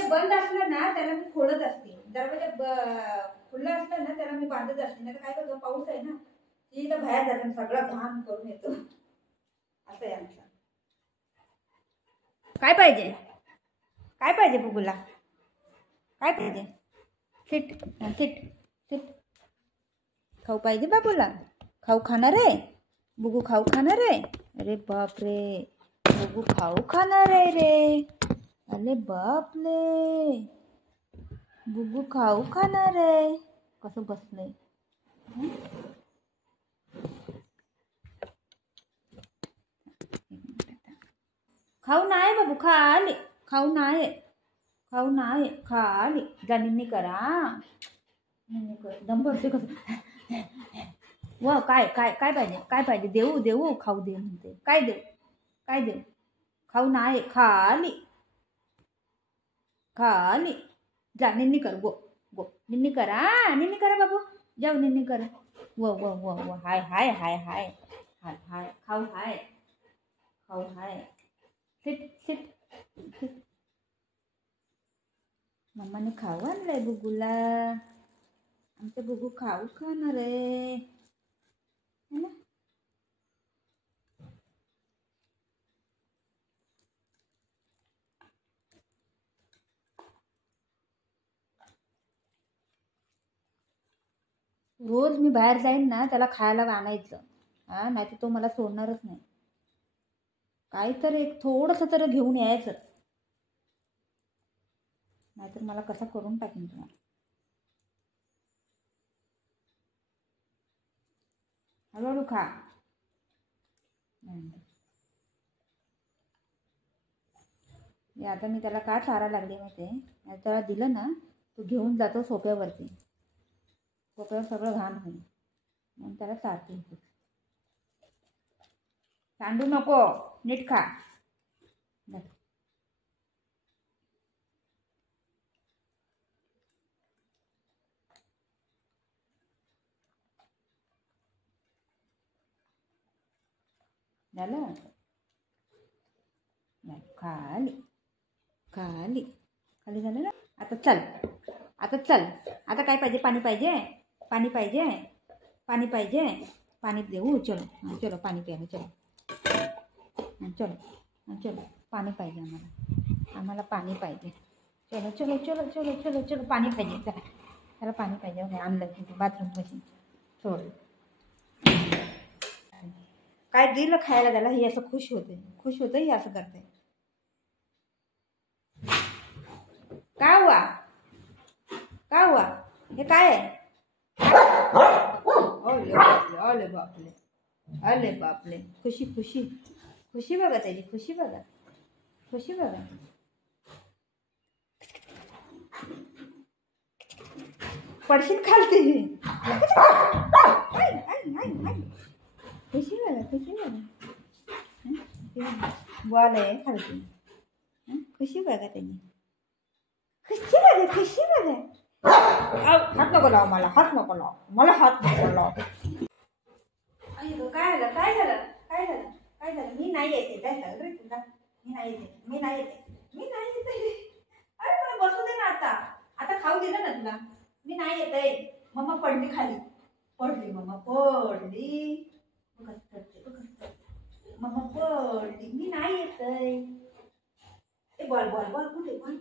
दरवाजा बंद असला ना त्याला मी खोलत असते, दरवाजा खुला असला ना त्याला मी बांधत असते. नाही तर काय करतो, पाऊस आहे ना ती तर बाहेर जातात, सगळा घाण करून येतो. असं आहे आमचं. काय पाहिजे, काय पाहिजे बुगूला, काय पाहिजे? Seat sit seat. खाऊ पाहिजे बाबूला, खाऊ खाणार आहे बुगू, खाऊ खाणार आहे. अरे बाप रे, बुगू खाऊ खाणार आहे रे. अरे बापले, बुगू खाऊ खाणार आहे. कसं बसलंय. खाऊ नाही बाबू, खाली खाऊ नाही, खाऊ नाही, खाली जा. निन्नी करा, निन्नी कर. दम भरते कसं. व काय काय काय पाहिजे, काय पाहिजे? देऊ देऊ, खाऊ दे म्हणते. काय देऊ, काय देऊ? खाऊ नाही, खाली खाली जा. निन्नी कर, गो गो. निन्नी करा, निन्नी करा बाबू, जाऊ निन्नी करा. व व व व. हाय हाय हाय हाय हाय हाय. खाऊ हाय, खाऊ हाय. Sit sit sit. मम्माने खाऊ आणलंय बुगूला. आमचं बुगू खाऊ खाणार आहे ना. रोज मी बाहेर जाईन ना त्याला खायला आणायचं, हा, नाही तर तो मला सोडणारच नाही. काहीतरी एक थोडंसं तरी घेऊन यायचं, नाहीतर मला कसा करून टाकेन तुम्हाला. हळूहळू खा. आता मी त्याला का चारा लागले माहिती आहे, त्याला दिलं ना तो घेऊन जातो सोप्यावरती, सोप्यावर सगळं घाण होईल म्हणून त्याला चारते. सांडू नको, नीट खा. झालं, खाली खाली खाली झालं ना. आता चल, आता चल. आता काय पाहिजे? पाणी पाहिजे, पाणी पाहिजे, पाणी पाहिजे. पाणी देऊ. चलो चलो, पाणी प्यायला चलो. चलो चलो, पाणी पाहिजे आम्हाला, आम्हाला पाणी पाहिजे. चलो चलो चलो चलो चलो चलो, पाणी पाहिजे. चला, त्याला पाणी पाहिजे. आणलं बाथरूम पाशी सोड. काय दिलं खायला त्याला, हे असं खुश होते, खुश होतं. हे असं करते. का हुआ, का हुआ? हे काय आहे? अले बापले, अले बापले. खुशी खुशी खुशी बघा त्याची, खुशी बघा, खुशी बघा. पडशील खालते. खुशी बघा, खुशी बघा. बॉल आहे खालते. खुशी बघा त्याची, खुशी बघा, खुशी बघा. हात नको लाव मला, हात नको लाव मला, हात नको लाव. काय झालं, काय झालं, काय झालं, काय झालं? मी नाही येते, काय झालं रे तुला? मी नाही येते, मी नाही येते, मी नाही येते. अरे मला बसू दे ना. आता आता खाऊ दिलं ना तुला. मी नाही येते. मम्मा पडली खाली, पडली मम्मा, पडली. मम्मा पडली, मी नाही येतय. बॉल बॉल बॉल कुठे, बॉल